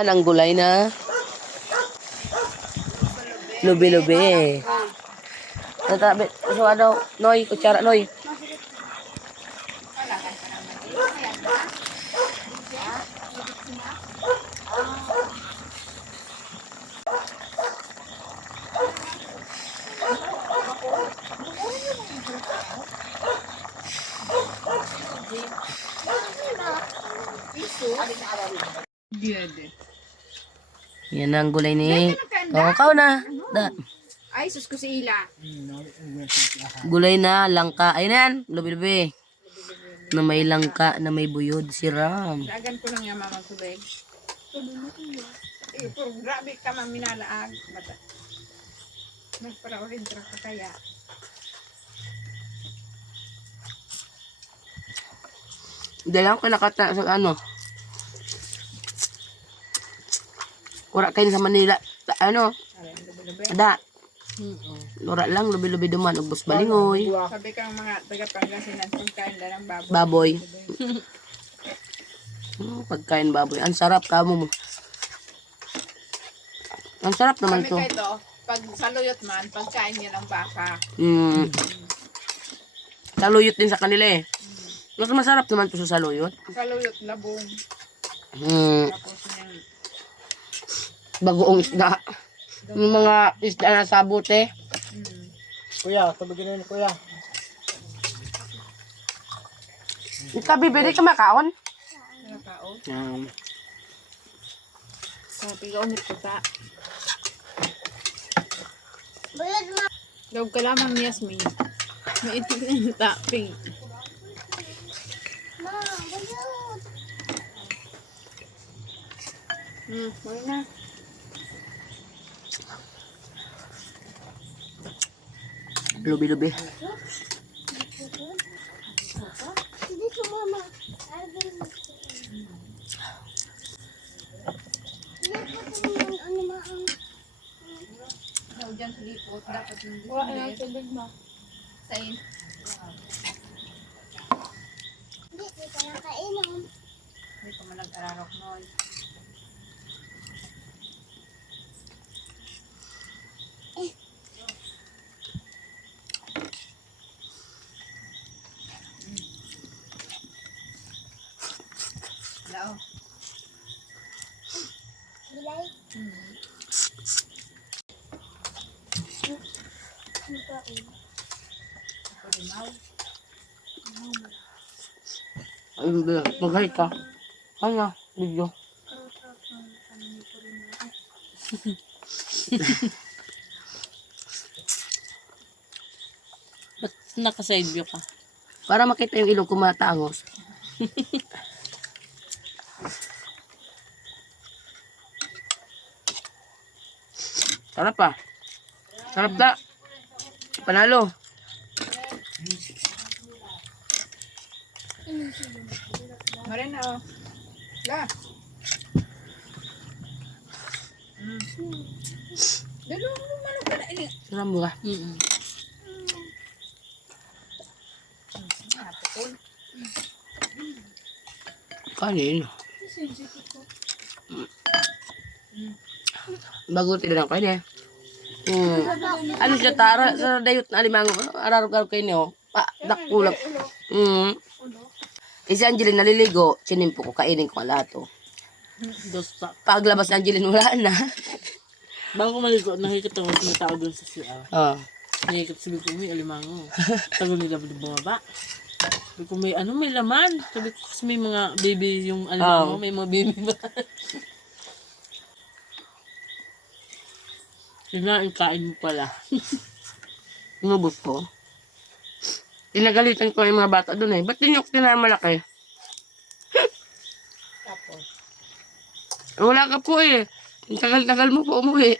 Ang gulay na lubi-lubi. Tatabi, so ano, Noy, kutsara, Noy. Yan ang gulay ni... Oh, kau na. Ay, sus ko si Ila. Gulay na, langka. Ayun yan, lubi-lubi. Na may langka, na may buyod, siram. Dagan ko lang yung mamang tubig. Eh, pero grabe ka maminalaag. Bata. Nagpara-orin ka kaya. Dahil ako nakata sa ano. Wala kayo sa Manila. Ano? Ada. Lura lang, lubi-lubi duman. Ugbos balingoy. Sabi ka ng mga taga-Pangasinan, pagkain lang ng baboy. Baboy. Pagkain baboy. Ang sarap kamo mo. Ang sarap naman Sabi to. ka ito, pag saluyot man, pagkain niya ng baka. Saluyot din sa kanila eh. Mas masarap naman to sa saluyot. Saluyot, labong. Tapos yung Bagoong isda. Yung mga isda na sabote. Kuya, tabagin na kuya. Ika, bibili ka makaon? nakakaon. Sabi ka ulit ko ta. Daw ka lamang ni Yasmin. Maitig na yung taping. Wala na. Lubi-lubi. Daw dyan sa lipot, dapat yung display. Sain. Hindi ko man nag-ararok noon. Lao. Ayun ba? Maghay ka. Ano? Video. Ba't naka-side view ka? Para makita yung ilong ko matangos. Sarap pa. Sarap da. Panalo. Marin na oh. La. Dalo mo manok ka na ini. Sarap mo ka. Kanin. Bago tila ng kain eh. Ano siya tara sa dayot na alimango. Araro-garo kayo niyo. Dakulang. Si Angeline naliligo. Sinimpo ko. Kainin ko ang lahat oh. Dosta. Paglabas ni Angeline wala na. Bago ko maligo, nakikita ko may tao doon sa CR. Nakikita sabi ko, may alimango. Tago nila bumaba. Sabi ko, may ano, may laman. Sabi ko, kasi may mga baby yung alimango, may mga baby ba? Kain mo pala. Inubos ko. Tinagalitan ko yung mga bata doon eh. Ba't din yung malaki? Tapos. Wala ka po eh. Tagal-tagal mo po umuwi.